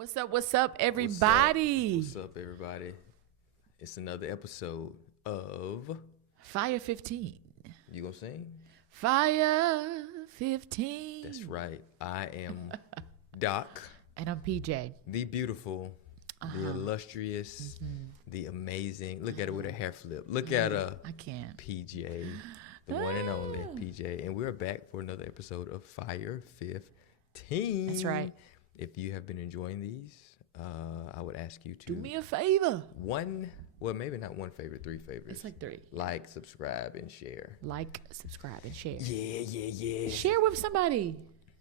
What's up, everybody? What's up, everybody? It's another episode of FIRE15. You gonna sing? FIRE15. That's right. I am Doc. And I'm PJ. The beautiful, the illustrious, the amazing. Look at her with her hair flip. Look at her. I can't. PJ, the one and only PJ. And we're back for another episode of FIRE15. That's right. If you have been enjoying these, I would ask you to Do me a favor. Maybe not one favorite, 3 favorites. It's like 3. Like, subscribe, and share. Like, subscribe, and share. Yeah. Share with somebody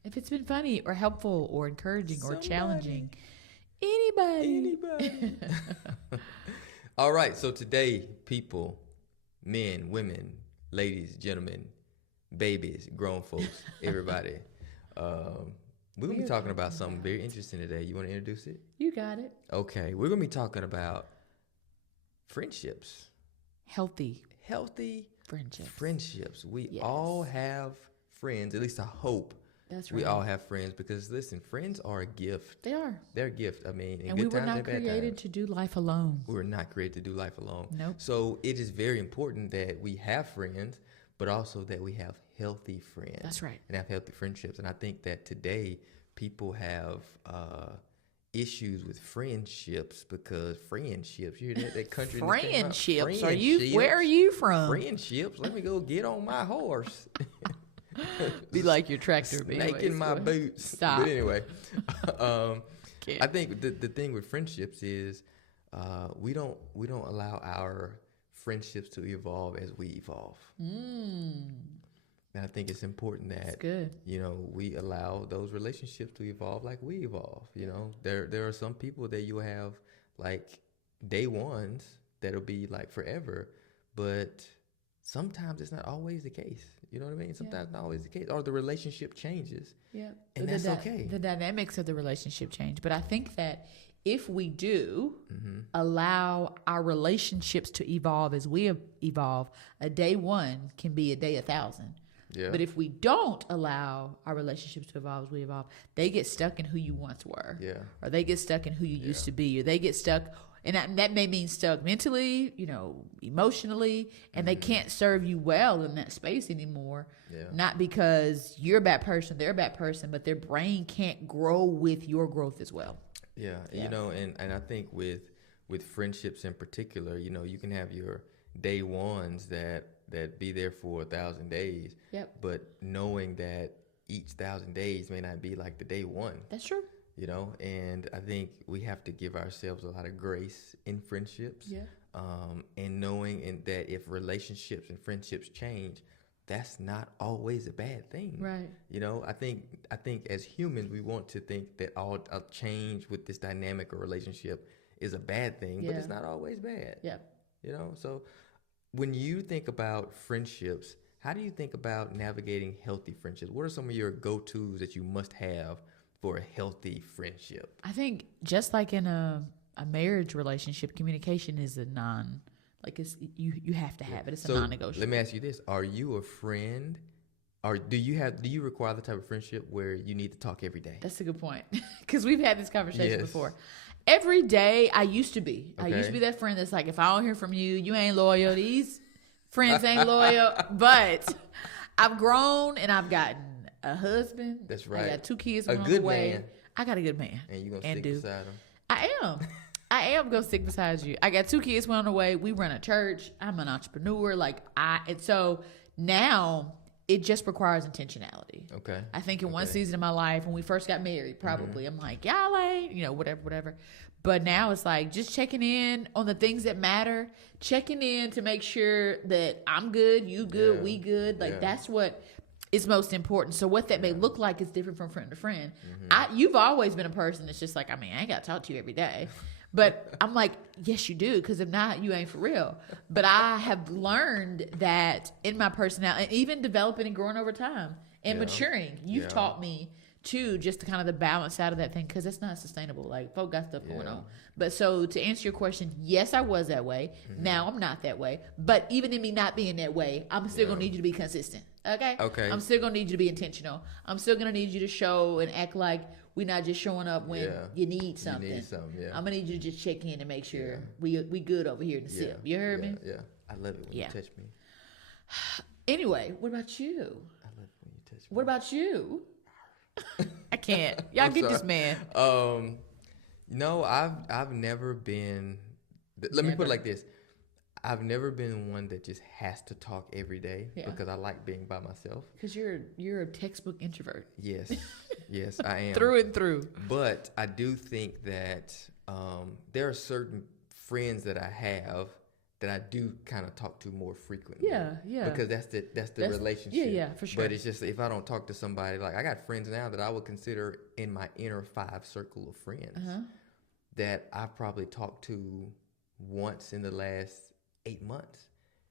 if it's been funny or helpful or encouraging or challenging. Anybody. All right, so today, people, men, women, ladies, gentlemen, babies, grown folks, everybody, we're going to be talking about something very interesting today. You want to introduce it? You got it. Okay, we're going to be talking about friendships. Healthy friendships. We all have friends, at least I hope. That's right. We all have friends because, listen, friends are a gift. They are. They're a gift. I mean, in And good we were times not and bad created times. to do life alone. We were not created to do life alone. Nope. So it is very important that we have friends, but also that we have healthy friends. That's right. And have healthy friendships. And I think that today people have issues with friendships because friendships, you hear that country? Friendships? Where are you from? Friendships. Let me go get on my horse. Be like your tractor. Snake in my boots. Stop. But anyway, I think the thing with friendships is we don't allow our friendships to evolve as we evolve. And I think it's important that we allow those relationships to evolve like we evolve. You know, there are some people that you have like day ones that'll be like forever, but sometimes it's not always the case. You know what I mean? Sometimes it's not always the case, or the relationship changes. Yeah, and that's okay. The dynamics of the relationship change, but I think that if we do allow our relationships to evolve as we evolve, a day one can be a day 1,000. Yeah. But if we don't allow our relationships to evolve as we evolve, they get stuck in who you once were. Yeah. Or they get stuck in who you used to be. Or they get stuck, and that may mean stuck mentally, emotionally, and they can't serve you well in that space anymore. Yeah. Not because you're a bad person, they're a bad person, but their brain can't grow with your growth as well. Yeah. And I think with friendships in particular, you can have your day ones that be there for 1,000 days. Yep. But knowing that each 1,000 days may not be like the day one. That's true. And I think we have to give ourselves a lot of grace in friendships. Yeah. And knowing that if relationships and friendships change, that's not always a bad thing. Right. I think as humans we want to think that all a change with this dynamic or relationship is a bad thing, but it's not always bad. Yeah. So when you think about friendships, how do you think about navigating healthy friendships? What are some of your go-tos that you must have for a healthy friendship? I think just like in a marriage relationship, communication is you have to have it. It's a non-negotiable. Let me ask you this. Are you a friend, or do you require the type of friendship where you need to talk every day? That's a good point. Because we've had this conversation before. Every day, I used to be. Okay. I used to be that friend that's like, if I don't hear from you, you ain't loyal. These friends ain't loyal. But I've grown and I've gotten a husband. That's right. I got 2 kids on the way. Man. I got a good man. And you're going to stick beside him? I am going to stick beside you. I got 2 kids on the way. We run a church. I'm an entrepreneur. And so now it just requires intentionality. Okay. I think in one season of my life, when we first got married, probably, I'm like, y'all ain't, whatever. But now it's like just checking in on the things that matter, checking in to make sure that I'm good, you good, we good. That's what is most important. So what that may look like is different from friend to friend. You've always been a person that's just like, I ain't got to talk to you every day. But I'm like, yes, you do, because if not, you ain't for real. But I have learned that in my personality, and even developing and growing over time and maturing, you've taught me too, just to kind of the balance out of that thing, because it's not sustainable. Like, folk got stuff going on. But so to answer your question, yes, I was that way. Now I'm not that way. But even in me not being that way, I'm still going to need you to be consistent. Okay? I'm still going to need you to be intentional. I'm still going to need you to show and act like We're not just showing up when you need something. You need something, yeah. I'm gonna need you to just check in and make sure we good over here in the SIP. You heard me? Yeah. I love it when you touch me. Anyway, what about you? I love it when you touch me. What about you? I can't. Y'all get this man. No, I've never been. Let me put it like this. I've never been one that just has to talk every day because I like being by myself. Because you're a textbook introvert. Yes, yes, I am. Through and through. But I do think that there are certain friends that I have that I do kind of talk to more frequently. Yeah. Because that's the relationship. Yeah, for sure. But it's just if I don't talk to somebody, like I got friends now that I would consider in my inner 5 circle of friends that I've probably talked to once in the last 8 months.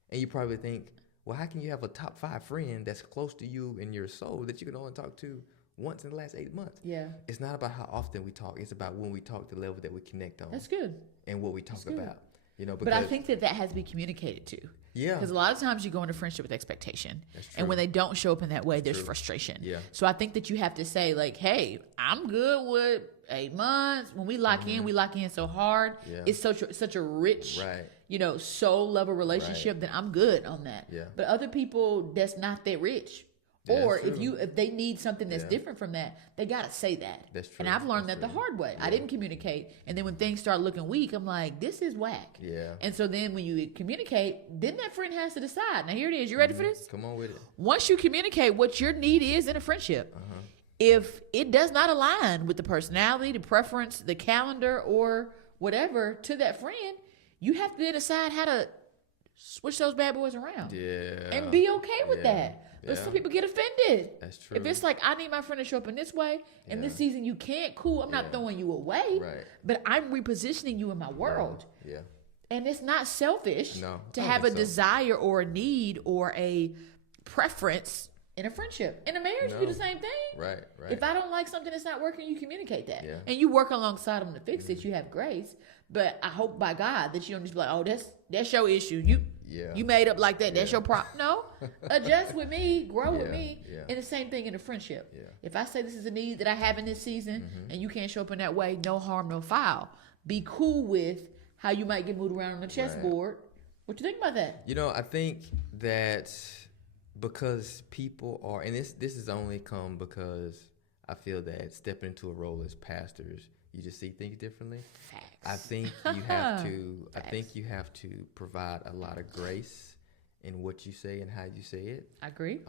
And you probably think, well, how can you have a top 5 friend that's close to you in your soul that you can only talk to once in the last 8 months? Yeah. It's not about how often we talk. It's about when we talk, the level that we connect on. That's good. And what we talk about. You know, but I think that has to be communicated too. Yeah. Because a lot of times you go into friendship with expectation. That's true. And when they don't show up in that way, there's frustration. Yeah. So I think that you have to say like, hey, I'm good with 8 months. When we lock in, we lock in so hard. Yeah. It's such a rich, soul level relationship that I'm good on that. Yeah. But other people, that's not that rich. Or if they need something that's different from that, they gotta say that. That's true. And I've learned that the hard way. I didn't communicate, and then when things start looking weak, I'm like, this is whack. Yeah. And so then when you communicate, then that friend has to decide. Now here it is. You ready for this? Come on with it. Once you communicate what your need is in a friendship, if it does not align with the personality, the preference, the calendar, or whatever to that friend, you have to then decide how to switch those bad boys around. Yeah. And be okay with that. But some people get offended. That's true. If it's like, I need my friend to show up in this way, and this season you can't, cool, I'm not throwing you away, but I'm repositioning you in my world. Yeah. And it's not selfish to have a desire or a need or a preference in a friendship. In a marriage, you do the same thing. Right. If I don't like something that's not working, you communicate that. Yeah. And you work alongside them to fix it. You have grace. But I hope by God that you don't just be like, oh, that's your issue. You made up like that. That's your problem. No. Adjust with me. Grow with me. Yeah. And the same thing in a friendship. Yeah. If I say this is a need that I have in this season and you can't show up in that way, no harm, no foul. Be cool with how you might get moved around on the chessboard. What you think about that? I think that because people are, and this has only come because I feel that stepping into a role as pastors, you just see things differently. Facts. I think you have to. I think you have to provide a lot of grace in what you say and how you say it. I agree.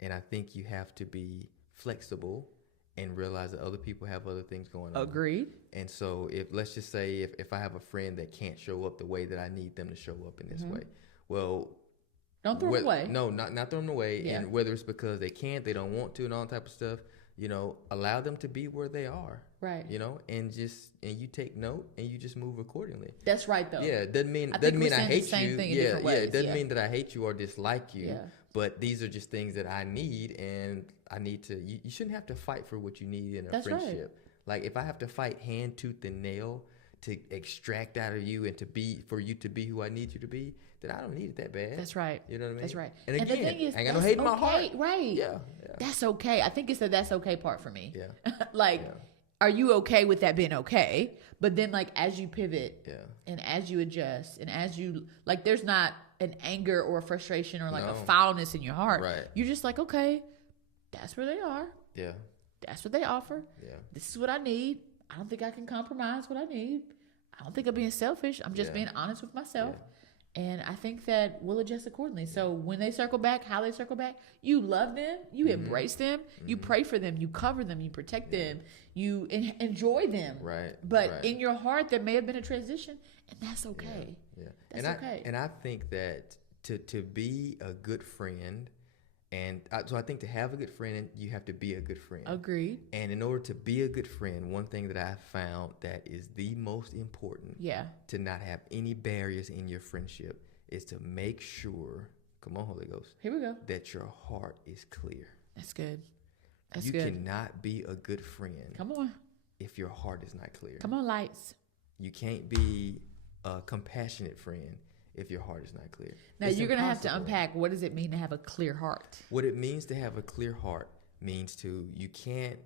And I think you have to be flexible and realize that other people have other things going on. Agreed. And so, let's just say if I have a friend that can't show up the way that I need them to show up in this way, well, don't throw them away. No, not throw them away. Yeah. And whether it's because they can't, they don't want to, and all that type of stuff. Allow them to be where they are. Right. And you take note and you just move accordingly. That's right though. Yeah. Doesn't mean I hate you. It doesn't mean that I hate you or dislike you. Yeah. But these are just things that I need, and I need to. You shouldn't have to fight for what you need in a friendship. Right. Like if I have to fight hand, tooth, and nail to extract out of you and for you to be who I need you to be, then I don't need it that bad. That's right. You know what I mean? That's right. And again, the thing is, I ain't got no hate in my heart. Right. Yeah. That's okay. I think it's the that's okay part for me. Yeah. Are you okay with that being okay? But then as you pivot and as you adjust and as you there's not an anger or a frustration or a foulness in your heart. Right. You're just okay, that's where they are. Yeah. That's what they offer. Yeah. This is what I need. I don't think I can compromise what I need. I don't think I'm being selfish. I'm just being honest with myself. Yeah. And I think that we'll adjust accordingly. So when they circle back, how they circle back, you love them, you embrace them, you pray for them, you cover them, you protect them, you enjoy them. Right. But in your heart, there may have been a transition, and that's okay. Yeah. That's okay. And I think that to be a good friend, so I think to have a good friend, you have to be a good friend. Agreed. And in order to be a good friend, one thing that I found that is the most important to not have any barriers in your friendship is to make sure, come on, Holy Ghost. Here we go. That your heart is clear. That's good. You cannot be a good friend. Come on. If your heart is not clear. Come on, lights. You can't be a compassionate friend if your heart is not clear. Now, you're going to have to unpack, what does it mean to have a clear heart? What it means to have a clear heart means you can't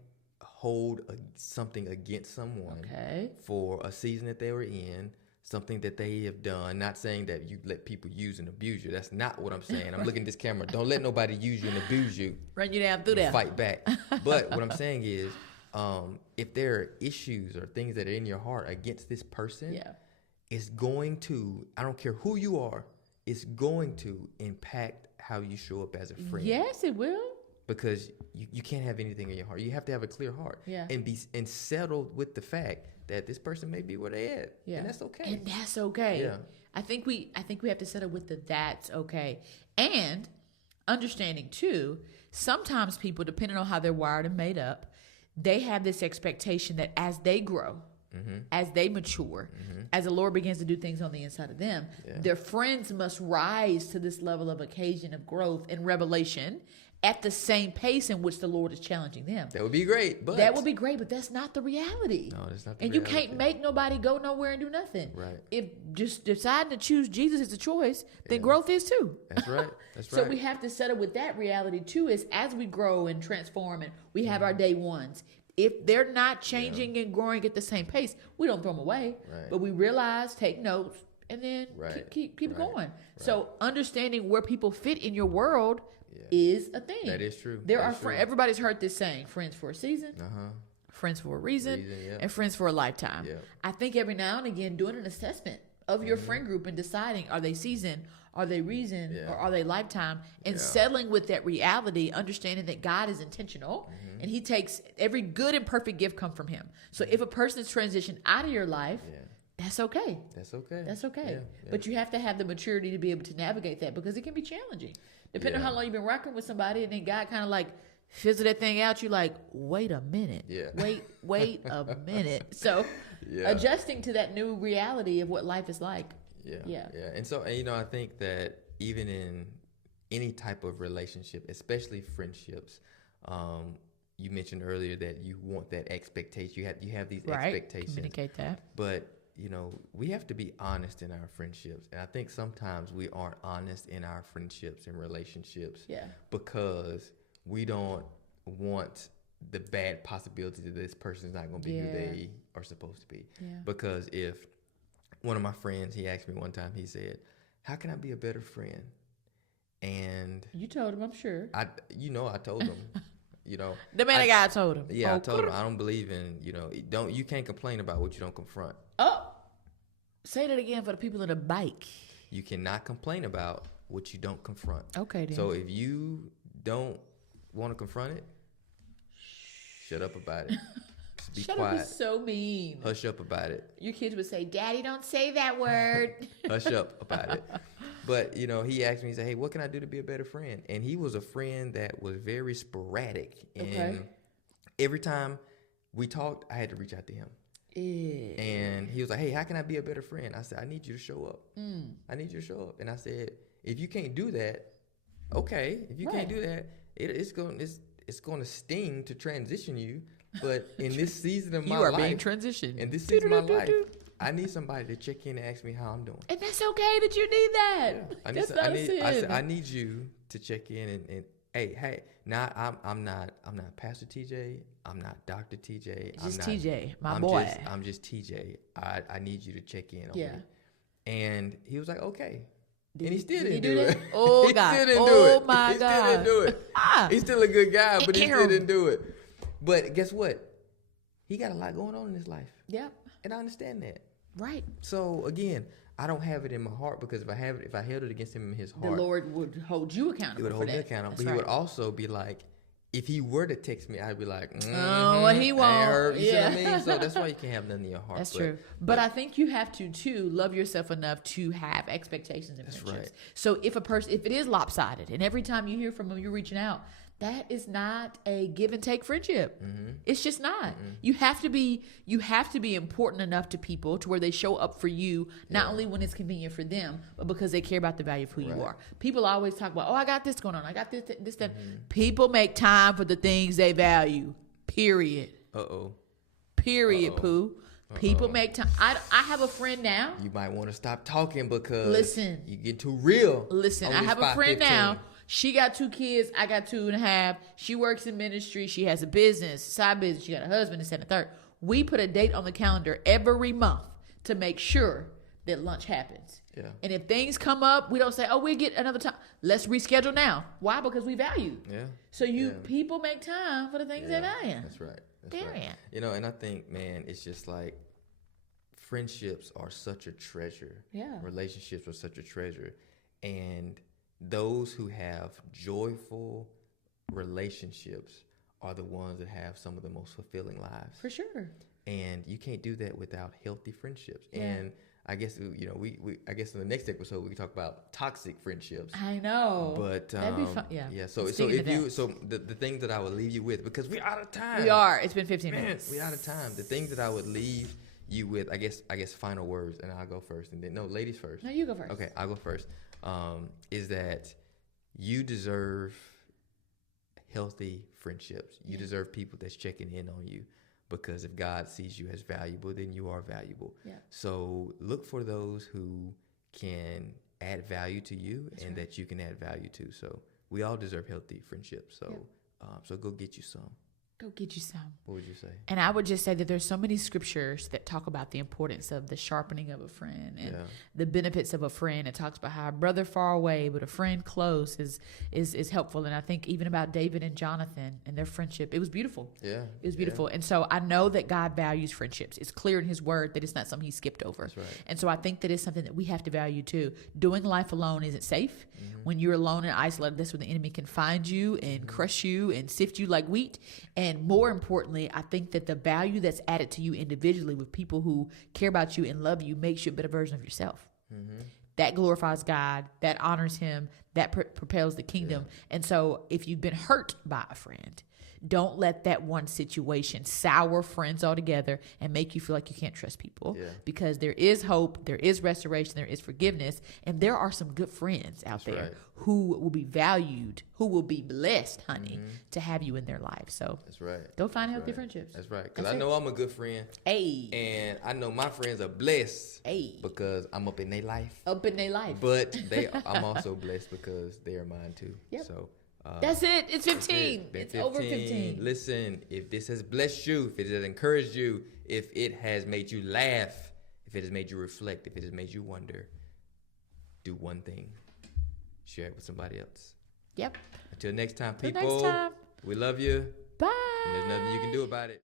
hold something against someone for a season that they were in, something that they have done. Not saying that you let people use and abuse you. That's not what I'm saying. I'm looking at this camera. Don't let nobody use you and abuse you. Run you down through there. Fight back. But what I'm saying is, if there are issues or things that are in your heart against this person, it's going to, I don't care who you are, it's going to impact how you show up as a friend. Yes, it will. Because you can't have anything in your heart. You have to have a clear heart. And settled with the fact that this person may be where they at. And that's okay. And that's okay. Yeah. I think we have to settle with the that's okay. And understanding too, sometimes people, depending on how they're wired and made up, they have this expectation that as they grow, as they mature, as the Lord begins to do things on the inside of them, their friends must rise to this level of occasion of growth and revelation at the same pace in which the Lord is challenging them. That would be great, but that's not the reality. No, that's not the reality. And you can't make nobody go nowhere and do nothing. Right. If just deciding to choose Jesus is a choice, then growth is too. That's right. That's right. So we have to settle with that reality too, is as we grow and transform and we have our day ones, if they're not changing and growing at the same pace, we don't throw them away. Right. But we realize, take notes, and then keep going. Right. So understanding where people fit in your world is a thing. That is true. Everybody's heard this saying: friends for a season, friends for a reason, and friends for a lifetime. I think every now and again doing an assessment of your friend group and deciding, are they season, are they reason, or are they lifetime, and settling with that reality, understanding that God is intentional and he takes every good and perfect gift come from him. So if a person is transitioned out of your life, that's okay. That's okay. That's okay. Yeah. But you have to have the maturity to be able to navigate that, because it can be challenging. Depending on how long you've been rocking with somebody, and then God kind of like fizzle that thing out, you're like, wait a minute. Yeah. Wait a minute. So adjusting to that new reality of what life is like. Yeah. And so, I think that even in any type of relationship, especially friendships, you mentioned earlier that you want that expectation. You have these expectations. Communicate that. But we have to be honest in our friendships. And I think sometimes we aren't honest in our friendships and relationships because we don't want the bad possibility that this person's not going to be who they are supposed to be. Yeah. Because if one of my friends, he asked me one time, he said, how can I be a better friend? And you told him, I'm sure. I told him. The man of God told him. Yeah, I told him I don't believe in, you can't complain about what you don't confront. Oh, say that again for the people in the bike. You cannot complain about what you don't confront. Okay, then. So if you don't want to confront it, shut up about it. Be shut quiet. Up is so mean. Hush up about it. Your kids would say, Daddy, don't say that word. Hush up about it. But, he asked me, he said, hey, what can I do to be a better friend? And he was a friend that was very sporadic. And every time we talked, I had to reach out to him. And he was like, hey, how can I be a better friend? I said, I need you to show up. I need you to show up. And I said, if you can't do that, okay. If you can't do that, it's going to sting to transition you. But in this season of my life, you are being transitioned. In this season of my life, I need somebody to check in and ask me how I'm doing. And that's okay that you need that. Yeah. I said, I need you to check in and hey. Now I'm not Pastor TJ. I'm not Dr. TJ. Just TJ, my boy. I'm just TJ. I need you to check in on me. And he was like, okay. And he still didn't do it. Oh God. He still didn't do it. My God. He still didn't do it. He's still a good guy, but he still didn't do it. But guess what? He got a lot going on in his life. Yeah. And I understand that. Right. So again, I don't have it in my heart, because if I held it against him in his heart, the Lord would hold you accountable. He would hold me accountable. But he would also be like, if he were to text me, I'd be like, oh, well, he won't. You see what I mean? So that's why you can't have nothing in your heart. That's true. But I think you have to too love yourself enough to have expectations and friendships. Right. So if it is lopsided, and every time you hear from him, you're reaching out, that is not a give and take friendship. It's just not. You have to be important enough to people to where they show up for you, not only when it's convenient for them, but because they care about the value of who you are. People always talk about, I got this going on. I got this, that. People make time for the things they value. Period. Period, Pooh. People make time. I have a friend now. You might want to stop talking because you get too real. Listen, I have a friend now. She got 2 kids. I got 2.5. She works in ministry. She has a business, side business. She got a husband, and third. We put a date on the calendar every month to make sure that lunch happens. Yeah. And if things come up, we don't say, "Oh, we get another time. Let's reschedule now." Why? Because we value. Yeah. So people make time for the things they value. That's right. That's right. You know, and I think, man, it's just like friendships are such a treasure. Yeah. Relationships are such a treasure, and those who have joyful relationships are the ones that have some of the most fulfilling lives. For sure. And you can't do that without healthy friendships. Yeah. And I guess, you know, we I guess in the next episode we can talk about toxic friendships. I know. But that'd be fun. Yeah. Yeah. So the things that I would leave you with, because we're out of time. We are. It's been 15 minutes. We're out of time. The things that I would leave you with, I guess final words, and I'll go first, and then ladies first. No, you go first. Okay, I'll go first. Is that you deserve healthy friendships. You deserve people that's checking in on you, because if God sees you as valuable, then you are valuable. Yeah. So look for those who can add value to you, and that you can add value to. So we all deserve healthy friendships. So so go get you some. Go get you some. What would you say? And I would just say that there's so many scriptures that talk about the importance of the sharpening of a friend and the benefits of a friend. It talks about how a brother far away but a friend close is helpful. And I think even about David and Jonathan and their friendship, it was beautiful. Yeah. It was beautiful. Yeah. And so I know that God values friendships. It's clear in his word that it's not something he skipped over. That's right. And so I think that it's something that we have to value too. Doing life alone isn't safe. Mm-hmm. When you're alone and isolated, that's where the enemy can find you and crush you and sift you like wheat. And more importantly, I think that the value that's added to you individually with people who care about you and love you makes you a better version of yourself. Mm-hmm. That glorifies God, that honors him, that propels the kingdom. Yeah. And so if you've been hurt by a friend, don't let that one situation sour friends altogether and make you feel like you can't trust people, because there is hope, there is restoration, there is forgiveness, and there are some good friends out there who will be valued, who will be blessed, honey, to have you in their life. So that's right. Go find healthy friendships. That's right. Because I know I'm a good friend. Hey. And I know my friends are blessed. Hey. Because I'm up in their life. Up in their life. But I'm also blessed because they are mine too. Yep. So. That's it. It's 15. It's over 15. Listen, if this has blessed you, if it has encouraged you, if it has made you laugh, if it has made you reflect, if it has made you wonder, do one thing. Share it with somebody else. Yep. Until next time, people. We love you. Bye. And there's nothing you can do about it.